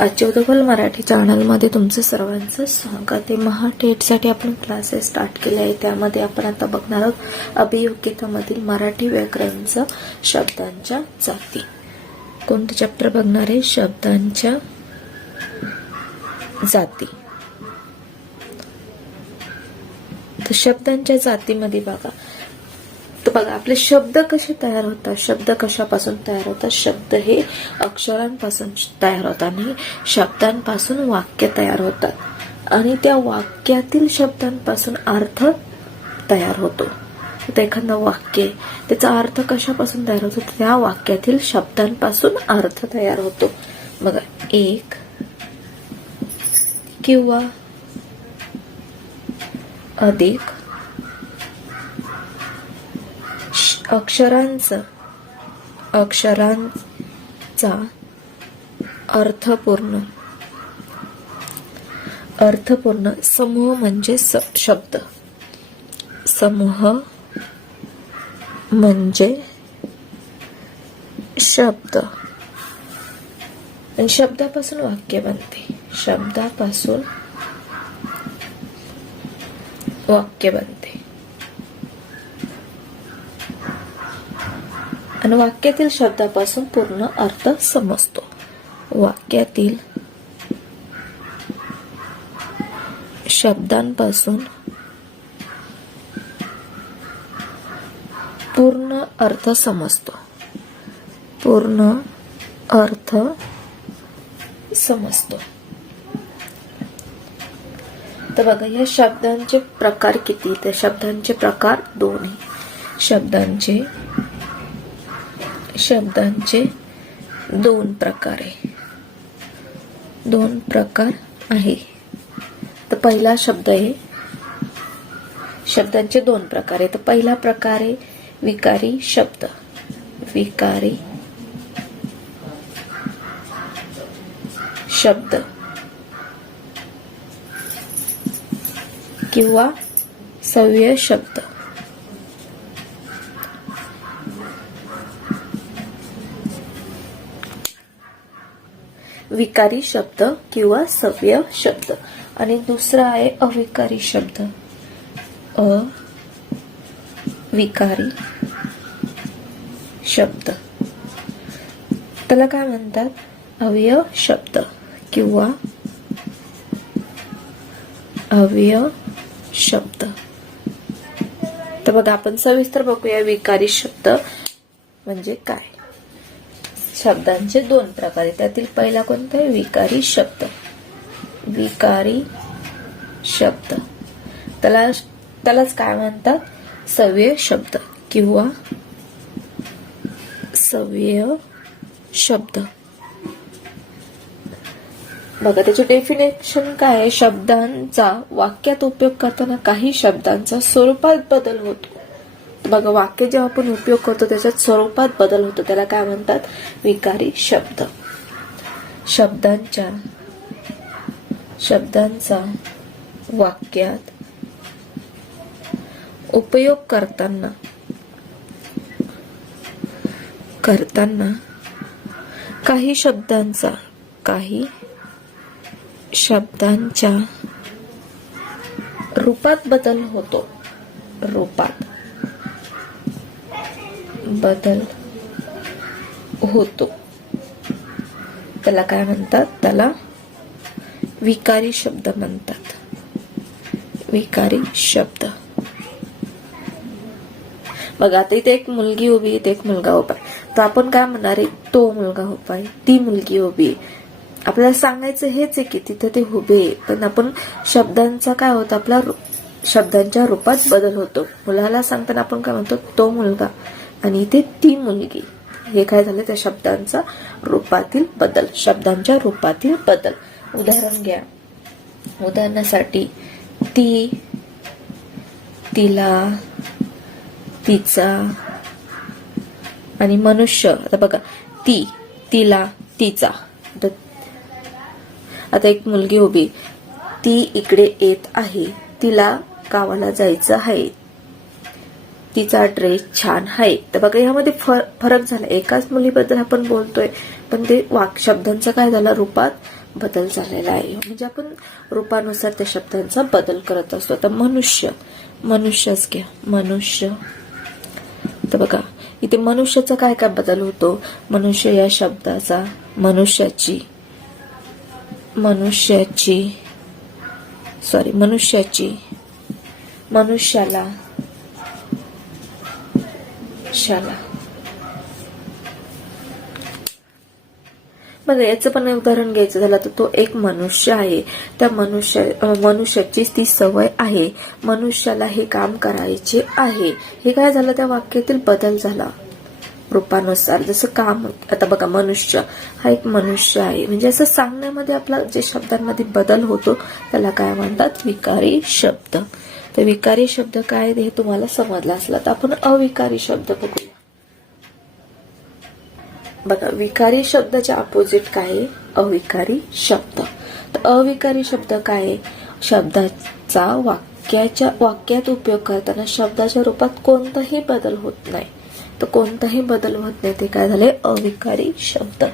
आजच्या उदगल मराठी चॅनलमध्ये तुमचं सर्वांचं स्वागत आहे। महाटेटसाठी आपण क्लासेस स्टार्ट केले आहे। त्यामध्ये आपण आता बघणार आहोत अभियोग्यतामधील मराठी व्याकरणचं शब्दांच्या जाती। कोणते चॅप्टर बघणार आहे? शब्दांच्या जाती। तर शब्दांच्या जातीमध्ये बघा आपले शब्द कसे तयार होतात, शब्द कशापासून तयार होतात। शब्द हे अक्षरांपासून तयार होतात आणि शब्दांपासून वाक्य तयार होतात आणि त्या वाक्यातील शब्दांपासून अर्थ तयार होतो। तर एखादं वाक्य त्याचा अर्थ कशापासून तयार होतो? त्या वाक्यातील शब्दांपासून अर्थ तयार होतो। बघा, एक किंवा अधिक अक्षरांचा अर्थपूर्ण समूह म्हणजे शब्द। समूह म्हणजे शब्द आणि शब्दापासून वाक्य बनते। शब्दापासून वाक्य बनते आणि वाक्यातील शब्दापासून पूर्ण अर्थ समजतो। वाक्यातील शब्दांपासून पूर्ण अर्थ समजतो। पूर्ण अर्थ समजतो। तर बघा, या शब्दांचे प्रकार किती? तर शब्दांचे प्रकार दोन आहे। शब्दांचे दोन प्रकार आहे। तर पहिला शब्द आहे, शब्दांचे दोन प्रकार आहे। तर पहिला प्रकार आहे विकारी शब्द। विकारी शब्द किंवा सव्य शब्द। विकारी शब्द किंवा सव्य शब्द। आणि दुसरा आहे अविकारी शब्द। अविकारी शब्द त्याला काय म्हणतात? अव्यय शब्द किंवा अव्यय शब्द। तर बघा, आपण सविस्तर बघूया विकारी शब्द म्हणजे काय। शब्दांचे दोन प्रकार आहेत, त्यातील पहिला कोणता आहे? विकारी शब्द। विकारी शब्द त्यालाच काय म्हणतात? सव्य शब्द किंवा सव्य शब्द। बघा, त्याचे डेफिनेशन काय आहे? शब्दांचा वाक्यात उपयोग करताना काही शब्दांचा स्वरूपात बदल होतो। बघा, वाक्य जेव्हा आपण उपयोग करतो त्याच्यात स्वरूपात बदल होतो, त्याला काय म्हणतात? विकारी शब्द। शब्दांचा वाक्यात उपयोग करताना काही शब्दांच्या रूपात बदल होतो। रूपात बदल होतो त्याला काय म्हणतात? त्याला विकारी शब्द म्हणतात। विकारी शब्द। बघा, आता इथे एक मुलगी उभी आहे, इथे एक मुलगा उभा आहे। तर आपण काय म्हणणार आहे? तो मुलगा उभा आहे, ती मुलगी उभी आहे। आपल्याला सांगायचं हेच आहे की तिथे ते उभे आहे, पण आपण शब्दांचा काय होतं? आपला शब्दांच्या रूपात बदल होतो। मुलाला सांगताना आपण काय म्हणतो? तो मुलगा, आणि इथे ती मुलगी। हे काय झालं? त्या शब्दांचा रूपातील बदल। शब्दांच्या रूपातील बदल। उदाहरण घ्या। उदाहरणासाठी ती, तिला, तिचा आणि मनुष्य। आता बघा, ती, तिला, तिचा। आता एक मुलगी उभी, ती इकडे येत आहे, तिला गावाला जायचं आहे, तिचा ड्रेस छान आहे। तर बघा, यामध्ये फरक झाला। एकाच मुलीबद्दल आपण बोलतोय, पण ते शब्दांचा काय झाला? रूपात बदल झालेला आहे. म्हणजे आपण रूपानुसार त्या शब्दांचा बदल करत असतो. आता मनुष्यच घ्या, मनुष्य. तर बघा इथे मनुष्याचा काय काय बदल होतो. मनुष्य या शब्दाचा मनुष्याची, मनुष्याला, शाला. बघा याचं पण उदाहरण घ्यायचं झालं तर तो एक मनुष्य आहे. त्या मनुष्याची ती सवय आहे. मनुष्याला हे काम करायचे आहे. हे काय झालं, त्या वाक्यातील बदल झाला रूपानुसार. जसं काम, आता बघा मनुष्य हा एक मनुष्य आहे. म्हणजे असं सांगण्यामध्ये आपला जे शब्दांमध्ये बदल होतो त्याला काय म्हणतात, विकारी शब्द. तर विकारी शब्द काय हे तुम्हाला समजलं असलं तर आपण अविकारी शब्द बघूया. बघा विकारी शब्दाच्या अपोजिट काय आहे, अविकारी शब्द. तर अविकारी शब्द काय आहे, शब्दाचा वाक्यात उपयोग करताना शब्दाच्या रूपात कोणताही बदल होत नाही. तर कोणताही बदल होत नाही ते काय झाले, अविकारी शब्द.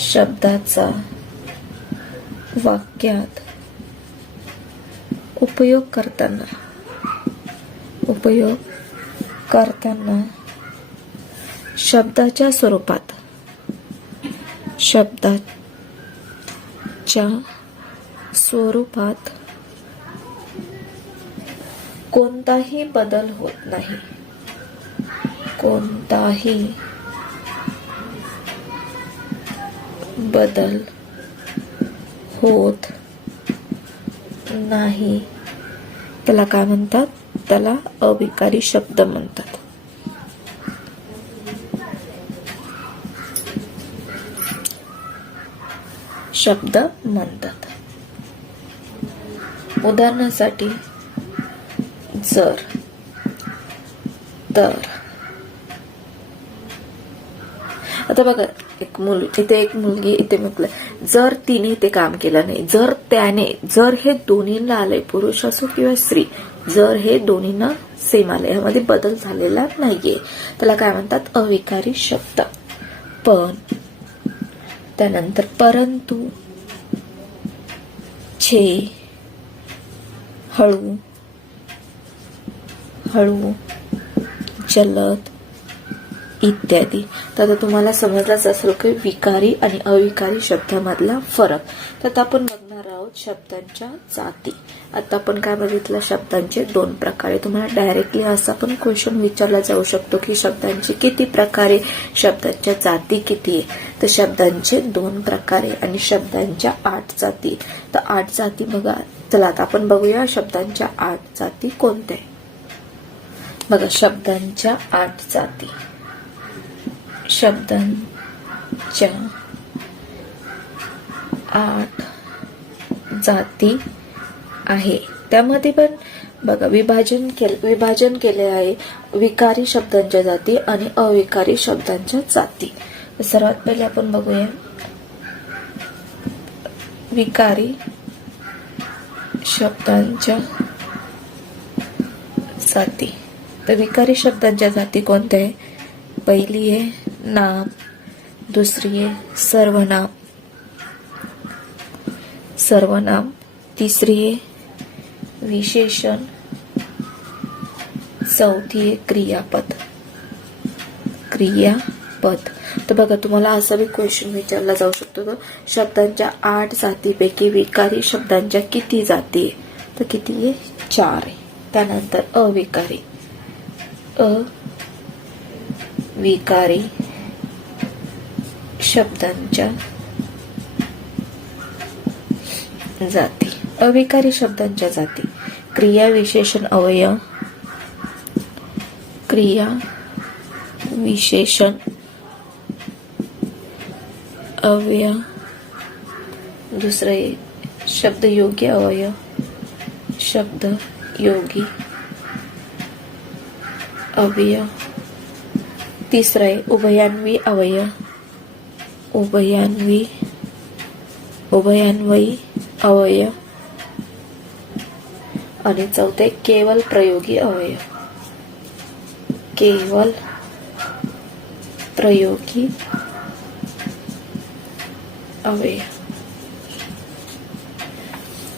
शब्दाचा वाक्यात उपयोग करताना शब्दाच्या स्वरूपात कोणताही बदल होत नाही. कोणताही बदल होत नाही त्याला काय म्हणतात, त्याला अविकारी शब्द म्हणतात. शब्द म्हणतात. उदाहरणासाठी जर, तर. आता बघा इथे एक मुलगी इथे म्हटलं, जर तिने ते काम केलं नाही, जर त्याने, जर हे दोन्हीला आलंय, पुरुष असो किंवा स्त्री, जर हे दोन्हींना सेम आलंय, ह्यामध्ये बदल झालेला नाहीये त्याला काय म्हणतात, अविकारी शब्द. पण त्यानंतर परंतु, छे, हळू, जलद इत्यादी. तर आता तुम्हाला समजलाच असेल की विकारी आणि अविकारी शब्दामधला फरक. तर आपण बघणार आहोत शब्दांच्या जाती. आता आपण काय बघितलं, शब्दांचे 2 प्रकार. तुम्हाला डायरेक्टली असा पण क्वेश्चन विचारला जाऊ शकतो की शब्दांचे किती प्रकारे, शब्दांच्या जाती किती आहे. तर शब्दांचे 2 प्रकारे आणि शब्दांच्या 8 जाती. तर 8 जाती बघा. चला आता आपण बघूया शब्दांच्या 8 जाती कोणत्या. बघा शब्दांच्या 8 जाती. शब्दांच्या 8 जाती आहे. त्यामध्ये पण बघा विभाजन केले आहे विकारी शब्दांच्या जाती आणि अविकारी शब्दांच्या जाती. सर्वात पहिले आपण बघूया विकारी शब्दांच्या जाती. तर विकारी शब्दांच्या जाती कोणत्या आहे, पहिली आहे नाम, दुसरी आहे सर्वनाम, तिसरी आहे विशेषण, चौथी आहे क्रियापद. तर बघा तुम्हाला असा भी क्वेश्चन विचारला जाऊ शकतो की शब्दांच्या 8 जातीपैकी विकारी शब्दांच्या किती जाती आहे. तर किती आहे, 4 आहे. त्यानंतर अविकारी शब्दांच्या जाती. अविकारी शब्दांच्या जाती क्रिया, विशेषण, अवयव, क्रिया, विशेषण, अवयव, दुसरे शब्दयोगी अवयव, शब्दयोगी अवयव, तिसरा आहे उभयान्वी अवयव, उभयान्वयी अवयव, आणि चौथे केवल प्रयोगी अवयव. केवल प्रयोगी अव्यय.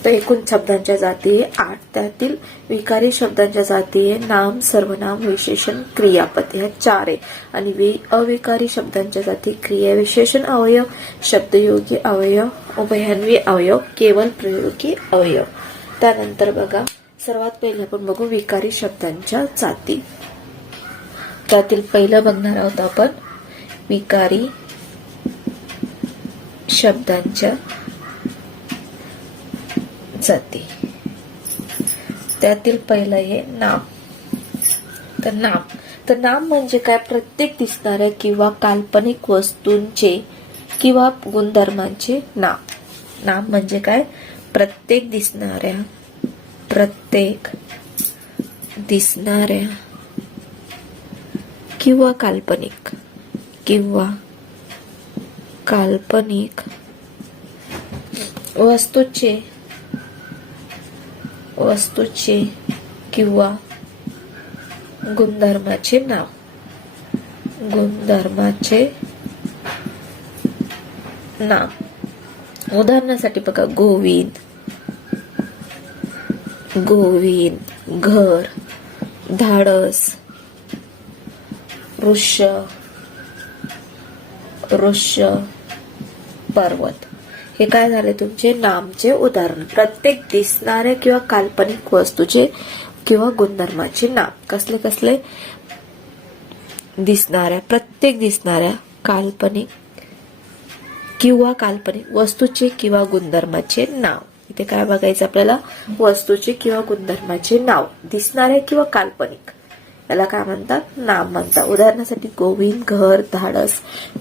तर एकूण शब्दांच्या जाती 8. त्यातील विकारी शब्दांच्या जाती आहे नाम, सर्वनाम, विशेषण, क्रियापद ह्या 4 आहे. आणि अविकारी शब्दांच्या जाती क्रिया, विशेषण, अवयव, शब्दयोगी अवयव, उभयान्वी अवयव, केवळ प्रयोगी अवयव. त्यानंतर बघा सर्वात पहिले आपण बघू विकारी शब्दांच्या जाती. त्यातील पहिलं बघणार आहोत आपण विकारी शब्दांच्या जाती. त्यातील पहिलं आहे नाम. तर नाम म्हणजे काय? प्रत्येक दिसणाऱ्या किंवा काल्पनिक वस्तूंचे किंवा गुणधर्मांचे नाम. नाम म्हणजे काय? प्रत्येक दिसणाऱ्या किंवा काल्पनिक वस्तूचे किंवा गुणधर्माचे नाव. उदाहरणासाठी बघा गोविंद, घर, धाडस, ऋष्य, पर्वत. हे काय झाले तुमचे नामचे उदाहरण. प्रत्येक दिसणाऱ्या किंवा काल्पनिक वस्तूचे किंवा गुणधर्माचे नाम. कसले प्रत्येक दिसणाऱ्या काल्पनिक वस्तूचे किंवा गुणधर्माचे नाव. इथे काय बघायचं आपल्याला? वस्तूचे किंवा गुणधर्माचे नाव, दिसणारे किंवा काल्पनिक, याला काय म्हणतात? नाम म्हणतात. उदाहरणासाठी गोविंद, घर, धाडस,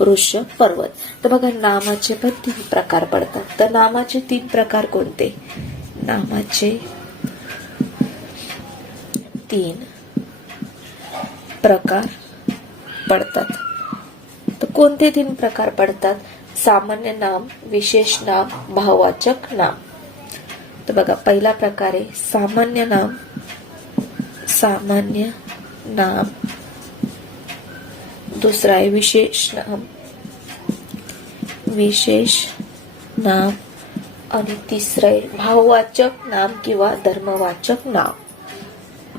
ऋष्य, पर्वत. तर बघा नामाचे पण 3 प्रकार पडतात. तर नामाचे 3 प्रकार कोणते? नामाचे 3 प्रकार पडतात. तर कोणते 3 प्रकार पडतात? सामान्य नाम, विशेष नाम, भाववाचक नाम. तर बघा पहिला प्रकार आहे सामान्य नाम, दुसरा आहे विशेष नाम आणि तिसरा आहे भाववाचक नाम किंवा धर्मवाचक नाम.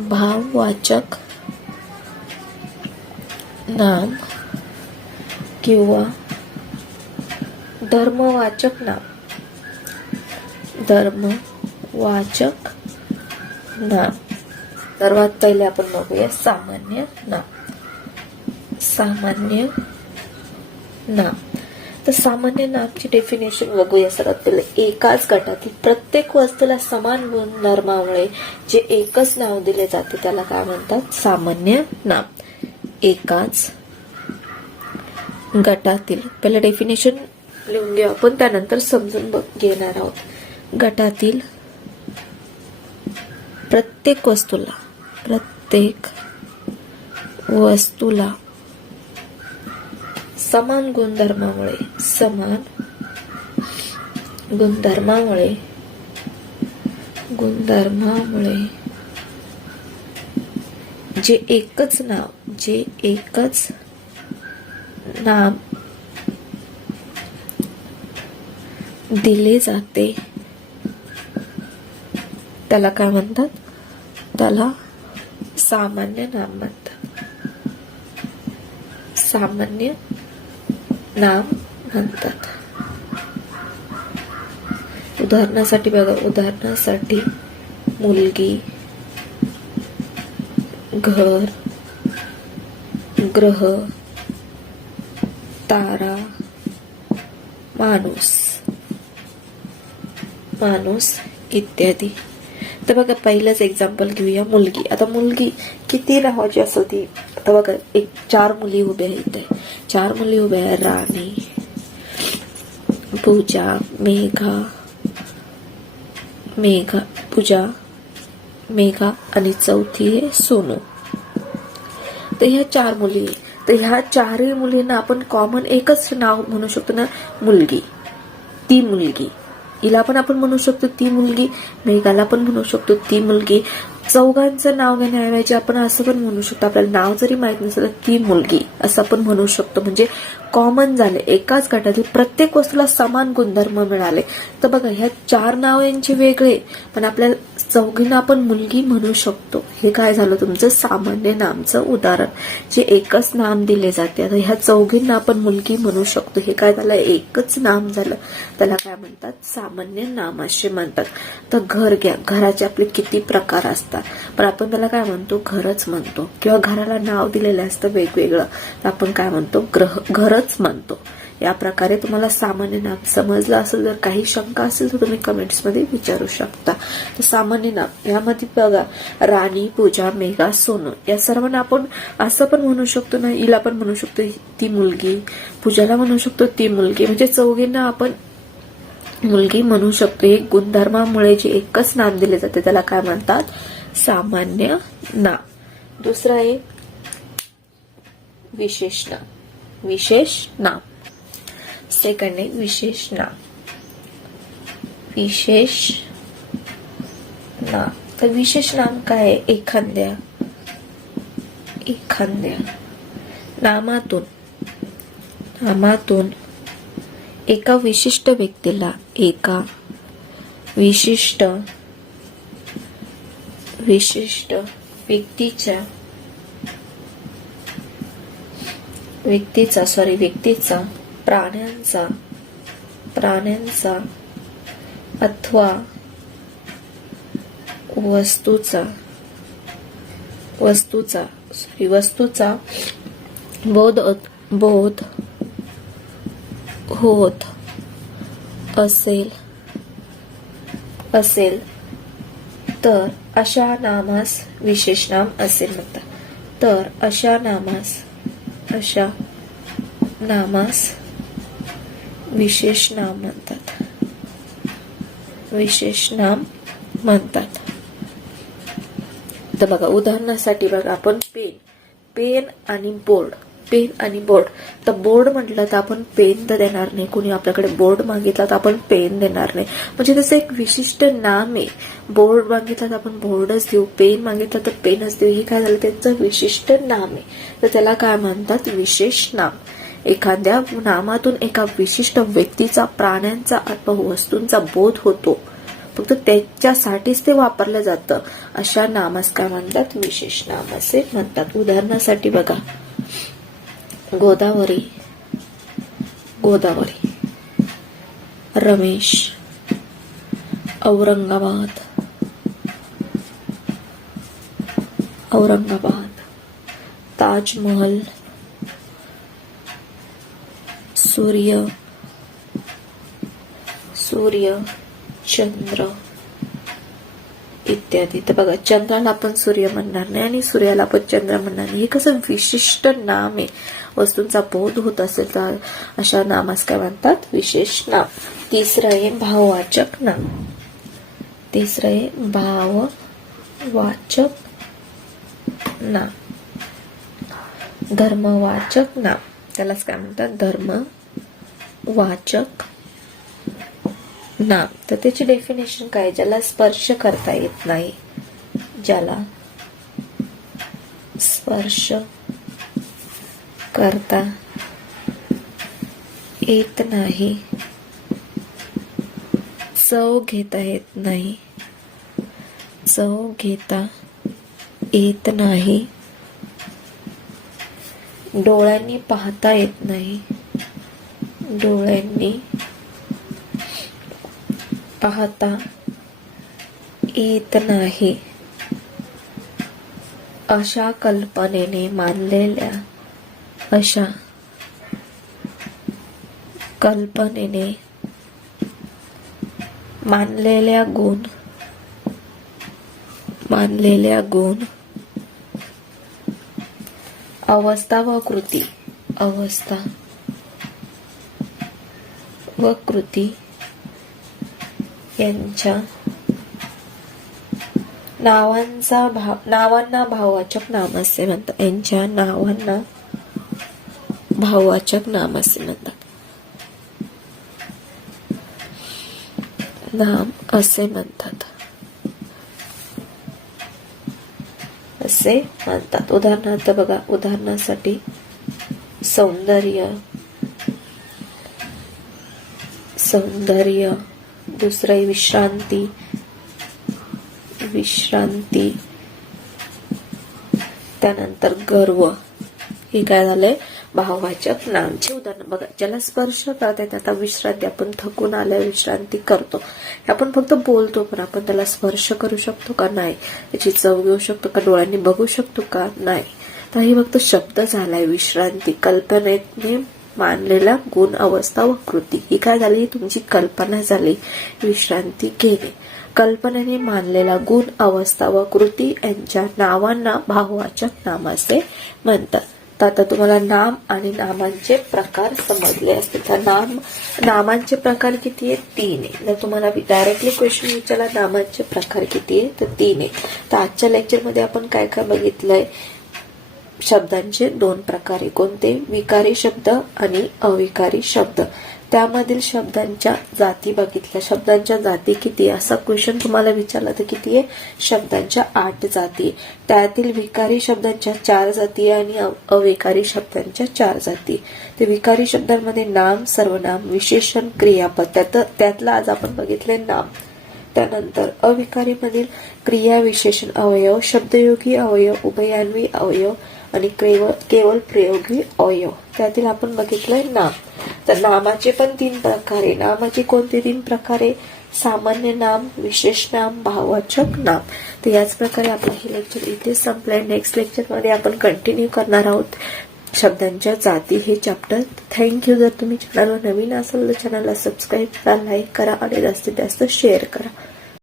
भाववाचक नाम किंवा धर्मवाचक नाम. सर्वात पहिले आपण बघूया सामान्य नाम. तर सामान्य नामची डेफिनेशन बघूया. सर्वात पहिले एकाच गटातील प्रत्येक वस्तूला समान गुणधर्मामुळे जे एकच नाव दिले जाते त्याला काय म्हणतात? सामान्य नाम. एकाच गटातील, पहिले डेफिनेशन लिहून घेऊ आपण, त्यानंतर समजून घेणार आहोत. गटातील प्रत्येक वस्तूला समान गुणधर्मामुळे जे एकच नाम दिले जाते त्याला काय म्हणतात? त्याला सामान्य नाम म्हणतात. सामान्य नाम म्हणतात. उदाहरणासाठी बघा, उदाहरणासाठी मुलगी, घर, ग्रह, तारा, माणूस इत्यादी. तर बघा पहिलंच एक्झाम्पल घेऊया, मुलगी. आता मुलगी किती नावाची असो ती. आता बघा 4 मुली उभ्या आहेत. 4 मुली उभ्या आहेत. राणी, पूजा, मेघा आणि चौथी आहे सोनू. तर ह्या 4 मुली. तर ह्या 4ही मुलींना आपण कॉमन एकच नाव म्हणू शकतो ना, मुलगी. ती मुलगी. हिला पण आपण म्हणू शकतो ती मुलगी, मेघाला पण म्हणू शकतो ती मुलगी, चौघांचं नाव घेण्याऐवजी आपण असं पण म्हणू शकतो, आपल्याला नाव जरी माहित नसेल ती मुलगी असं आपण म्हणू शकतो. म्हणजे कॉमन झाले, एकाच गटातील प्रत्येक वस्तूला समान गुणधर्म मिळाले. तर बघा, ह्या 4 नाव यांचे वेगळे, पण आपल्याला चौघींना आपण मुलगी म्हणू शकतो. हे काय झालं तुमचं सामान्य नामचं उदाहरण, जे एकच नाम दिले जाते. आता ह्या चौघींना आपण मुलगी म्हणू शकतो. हे काय झालं, एकच नाम झालं, त्याला काय म्हणतात, सामान्य नाम असे म्हणतात. तर घर घ्या, घराचे आपले किती प्रकार असतात, पण आपण त्याला काय म्हणतो, घरच म्हणतो. किंवा घराला नाव दिलेलं असतं वेगवेगळं, तर आपण काय म्हणतो, घरच म्हणतो. या प्रकारे तुम्हाला सामान्य नाम समजलं असेल. जर काही शंका असेल तर तुम्ही कमेंट्स मध्ये विचारू शकता. तर सामान्य नाम यामध्ये बघा, राणी, पूजा, मेघा, सोनू या सर्वांना आपण असं पण म्हणू शकतो ना, हिला पण म्हणू शकतो ती मुलगी, पूजाला म्हणू शकतो ती मुलगी. म्हणजे चौघींना आपण मुलगी म्हणू शकतो. एक गुणधर्मामुळे जे एकच नाम दिले जाते त्याला काय म्हणतात, सामान्य नाम. दुसरा आहे विशेष नाम. विशेष नाम सेकंड आहे विशेष नाम. विशेष नाम. तर विशेष नाम काय आहे, एखाद्या नामातून एका विशिष्ट व्यक्तीला एका विशिष्ट व्यक्तीचा प्राण्यांचा अथवा वस्तूचा बोध होत असेल तर अशा नामास विशेष नाम असे म्हणतात. तर अशा नामास विशेष नाम म्हणतात. तर बघा, उदाहरणासाठी बघा, आपण पेन आणि बोर्ड. तर बोर्ड म्हटलं तर आपण पेन तर देणार नाही, कोणी आपल्याकडे बोर्ड मागितला तर आपण पेन देणार नाही. म्हणजे त्याचं एक विशिष्ट नाम आहे. बोर्ड मागितला तर आपण बोर्डच देऊ, पेन मागितला तर पेनच देऊ. हे काय झालं, त्यांचं विशिष्ट नाम आहे. तर त्याला काय म्हणतात, विशेष नाम. एखाद्या नामातून एका विशिष्ट व्यक्तीचा, प्राण्यांचा अथवा वस्तूंचा बोध होतो, फक्त त्याच्यासाठीच ते वापरलं जातं, अशा नामास काय म्हणतात, विशेष नाम असे म्हणतात. उदाहरणासाठी बघा, गोदावरी, रमेश, औरंगाबाद, ताजमहल, सूर्य, चंद्र इत्यादी. तर बघा, चंद्राला आपण सूर्य म्हणणार नाही आणि सूर्याला आपण चंद्र म्हणणार नाही. हे कसं विशिष्ट नाम आहे, वस्तूंचा बोध होत असेल तर अशा नामास काय म्हणतात, विशेष नाम. तिसरं आहे भाववाचक नाम. धर्मवाचक नाम, त्यालाच काय म्हणतात, धर्मवाचक नाम. तर त्याची डेफिनेशन काय, ज्याला स्पर्श करता येत नाही, चव घेता येत नाही, डोळ्यांनी पाहता येत नाही, अशा कल्पनेने मानलेल्या गुण अवस्था व कृती यांच्या नावांना भाववाचक नाम असे म्हणतात. यांच्या नावांना भाववाचक नाम असे म्हणतात. नाम असे म्हणतात. असे म्हणतात. उदाहरणार्थ बघा, उदाहरणासाठी सौंदर्य, सौंदर्य. दुसरं आहे विश्रांती, विश्रांती. त्यानंतर गर्व. हे काय झालंय, भाववाचक नामचे उदाहरण. बघा, ज्याला स्पर्श करता येत, आता विश्रांती, आपण थकून आल्या विश्रांती करतो, आपण फक्त बोलतो, पण आपण त्याला स्पर्श करू शकतो का, नाही. त्याची चव घेऊ शकतो का, डोळ्यांनी बघू शकतो का, नाही. तर हे फक्त शब्द झालाय विश्रांती. कल्पनेने मानलेला गुण, अवस्था व कृती. ही काय झाली, ही तुमची कल्पना झाली, विश्रांती घेणे. कल्पनेने मानलेला गुण, अवस्था व कृती यांच्या नावांना भाववाचक नाम असे म्हणतात. तर आता तुम्हाला नाम आणि नामांचे प्रकार समजले असतील. तर नामांचे प्रकार किती आहे, 3 आहे. जर तुम्हाला डायरेक्टली क्वेश्चन विचारला नामांचे प्रकार किती आहे, तर 3 आहे. तर आजच्या लेक्चरमध्ये आपण काय काय बघितलंय, शब्दांचे 2 प्रकार आहे. कोणते, विकारी शब्द आणि अविकारी शब्द. त्यामधील शब्दांच्या जाती बघितल्या. शब्दांच्या जाती किती, असा क्वेश्चन तुम्हाला विचारला तर किती आहे, शब्दांच्या 8 जाती. त्यातील विकारी शब्दांच्या 4 जाती आणि अविकारी शब्दांच्या 4 जाती. ते विकारी शब्दांमध्ये नाम, सर्वनाम, विशेषण, क्रियापद. त्यातलं आज आपण बघितले नाम. त्यानंतर अविकारी मधील क्रिया, विशेषण, अवयव, शब्दयोगी अवयव, उभयान्वी अवयव आणि केवळ प्रयोगी अवयव. त्यातील आपण बघितलंय नाम. तर नामाचे पण 3 प्रकार आहे. नामाचे कोणते 3 प्रकार आहे, सामान्य नाम, विशेष नाम, भाववाचक नाम. तर याच प्रकारे आपलं हे लेक्चर इथे संपलंय. नेक्स्ट लेक्चर मध्ये आपण कंटिन्यू करणार आहोत शब्दांच्या जाती हे चॅप्टर. थँक्यू. जर तुम्ही चॅनलवर नवीन असाल तर चॅनलला सबस्क्राईब करा, लाईक करा आणि जास्तीत जास्त शेअर करा.